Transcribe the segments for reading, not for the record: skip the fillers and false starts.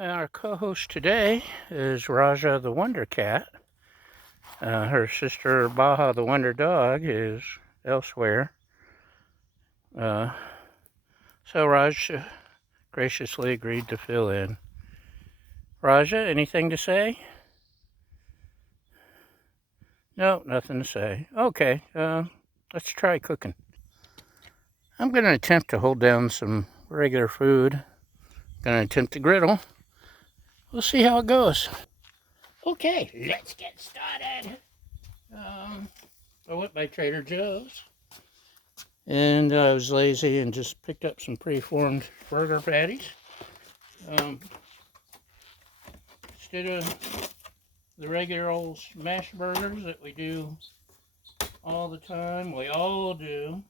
Our co-host today is Raja the Wonder Cat. Her sister Baha the Wonder Dog is elsewhere. Uh, so Raj graciously agreed to fill in. Raja, anything to say? No, nothing to say. Okay, let's try cooking. I'm going to attempt to hold down some regular food. Going to attempt to griddle. We'll see how it goes. Okay, let's get started. I went by Trader Joe's. And I was lazy and just picked up some preformed burger patties. Instead of the regular old smash burgers that we do all the time, we all do,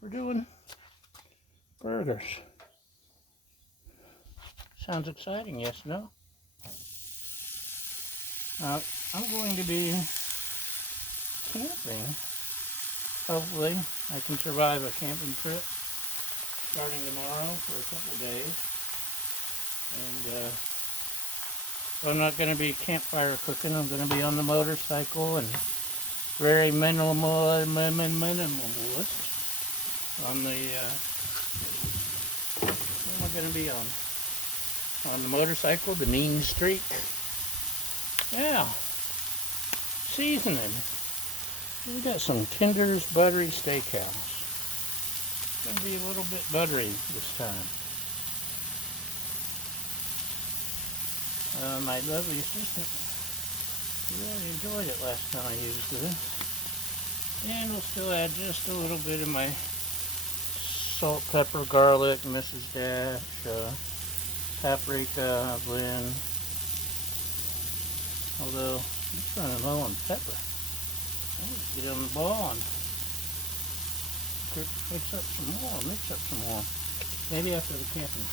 we're doing burgers. Sounds exciting, yes, no? I'm going to be camping. Hopefully, I can survive a camping trip starting tomorrow for a couple days. And I'm not going to be campfire cooking. I'm going to be on the motorcycle and very minimalist on the, what am I going to be on? On the motorcycle, the mean streak. Yeah. Seasoning. We got some Kinder's Buttery Steakhouse. It's going to be a little bit buttery this time. My lovely assistant really enjoyed it last time I used it. And we'll still add just a little bit of my salt, pepper, garlic, Mrs. Dash, paprika blend. Although, I'm running low on pepper. I need to get on the ball and mix up some more. Maybe after the camping.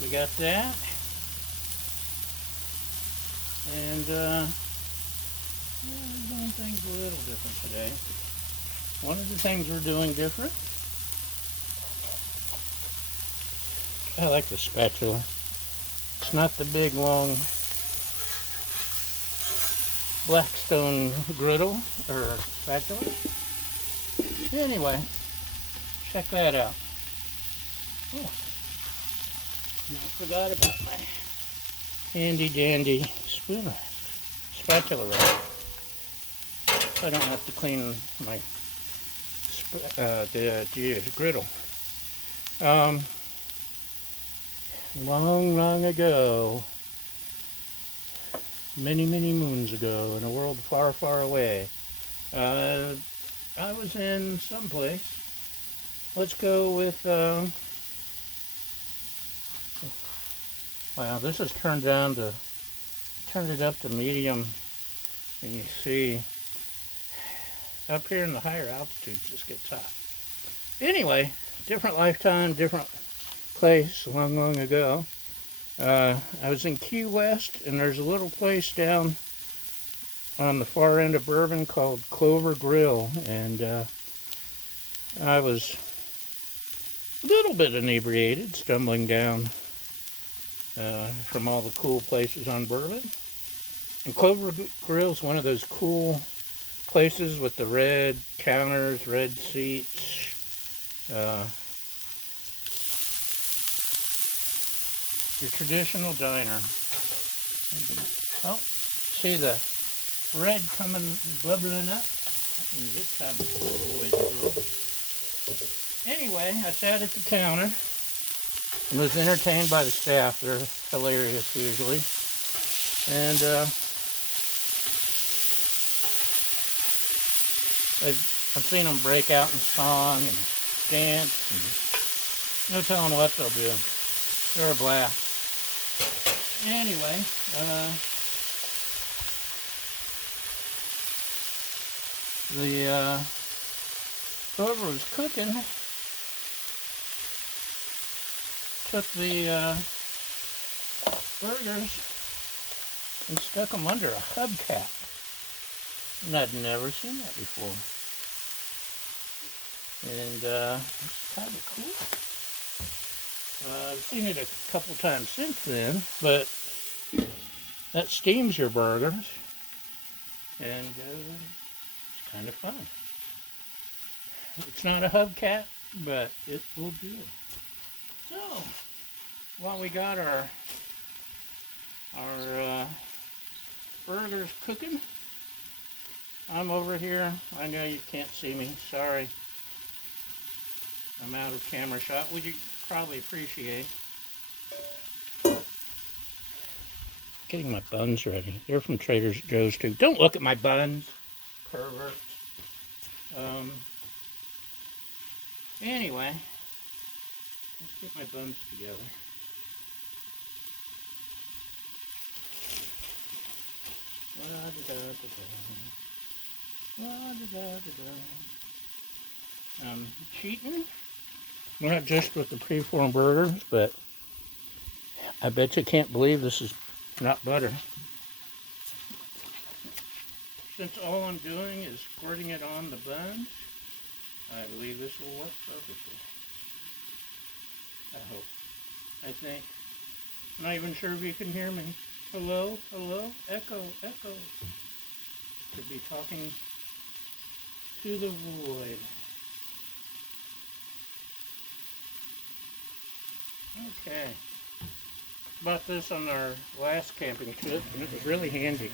We got that. And, we're doing things a little different today. One of the things we're doing different, I like the spatula. It's not the big, long Blackstone Griddle, or spatula. Anyway, check that out. Oh, I forgot about my handy dandy spatula rack. So I don't have to clean my the griddle. Long ago, many moons ago, in a world far, far away, I was in someplace. Let's go with, wow, this has turned it up to medium, and you see, up here in the higher altitudes, this gets hot. Anyway, different lifetime, different place, long ago. I was in Key West, and there's a little place down on the far end of Bourbon called Clover Grill, and I was a little bit inebriated, stumbling down from all the cool places on Bourbon. And Clover Grill is one of those cool places with the red counters, red seats. Your traditional diner. Oh, see the red coming, bubbling up? And this time anyway, I sat at the counter and was entertained by the staff. They're hilarious usually. And I've seen them break out in song and dance, and no telling what they'll do. They're a blast. Anyway, whoever was cooking took the burgers and stuck them under a hubcap. And I'd never seen that before. And it's kind of cool. I've seen it a couple times since then, but that steams your burgers, and it's kind of fun. It's not a hubcap, but it will do. So, while we got our burgers cooking, I'm over here. I know you can't see me. Sorry. I'm out of camera shot, which you probably appreciate. Getting my buns ready. They're from Trader Joe's too. Don't look at my buns, perverts. Anyway, let's get my buns together. I'm cheating. Not just with the preformed burgers, but I bet you can't believe this is not butter. Since all I'm doing is squirting it on the buns, I believe this will work perfectly. I hope. I think. I'm not even sure if you can hear me. Hello? Hello? Echo? Echo? Could be talking to the void. Okay. Bought this on our last camping trip, and it was really handy.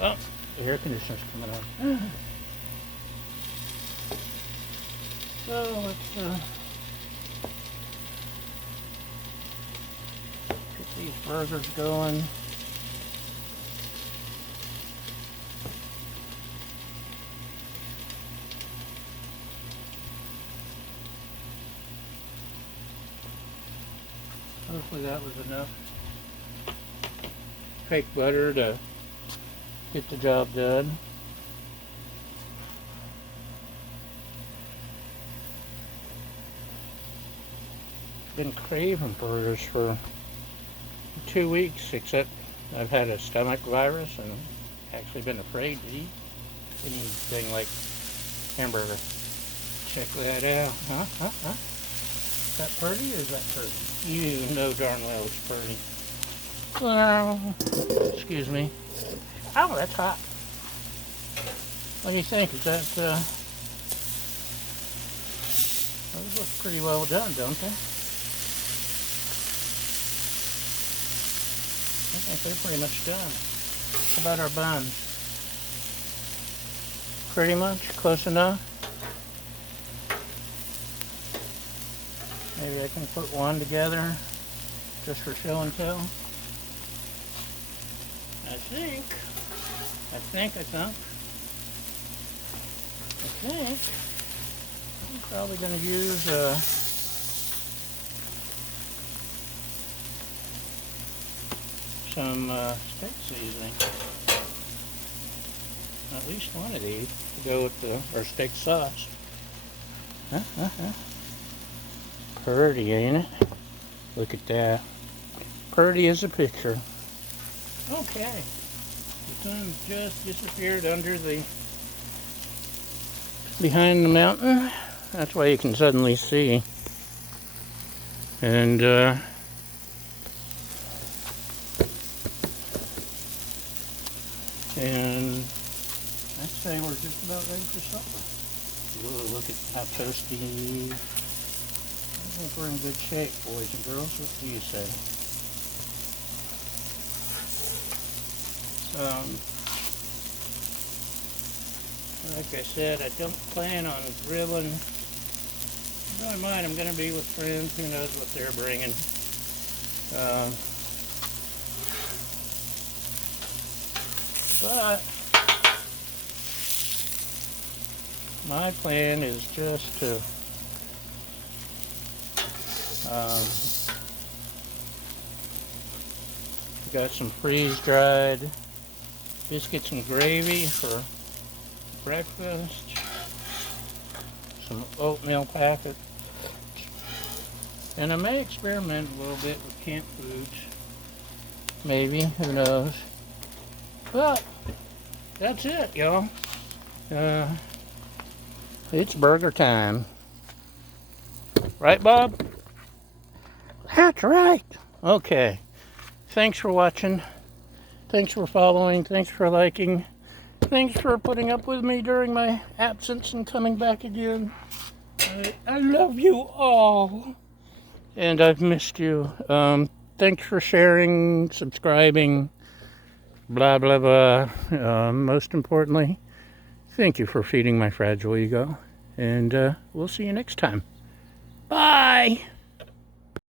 Oh, the air conditioner's coming on. So let's get these burgers going. Hopefully that was enough fake butter to get the job done. Been craving burgers for 2 weeks, except I've had a stomach virus and actually been afraid to eat anything like hamburger. Check that out. Huh? Is that pretty or is that pretty? You know darn well it's pretty. Well, excuse me. Oh, that's hot. What do you think? Is that, those look pretty well done, don't they? I think they're pretty much done. How about our buns? Pretty much? Close enough? Maybe I can put one together just for show and tell. I think I'm probably going to use some steak seasoning. At least one of these to go with our steak sauce. Pretty, ain't it? Look at that. Pretty as a picture. Okay. The sun just disappeared under behind the mountain. That's why you can suddenly see. And I'd say we're just about ready for supper. Ooh, look at how toasty. I think we're in good shape, boys and girls. What do you say? Like I said, I don't plan on grilling. I might. I'm going to be with friends. Who knows what they're bringing. But my plan is just to we got some freeze-dried biscuits and gravy for breakfast, some oatmeal packets, and I may experiment a little bit with camp foods. Maybe, who knows. But that's it, y'all. It's burger time. Right, Bob? That's right. Okay. Thanks for watching. Thanks for following. Thanks for liking. Thanks for putting up with me during my absence and coming back again. I love you all. And I've missed you. Thanks for sharing, subscribing, blah, blah, blah. Most importantly, thank you for feeding my fragile ego. And we'll see you next time. Bye.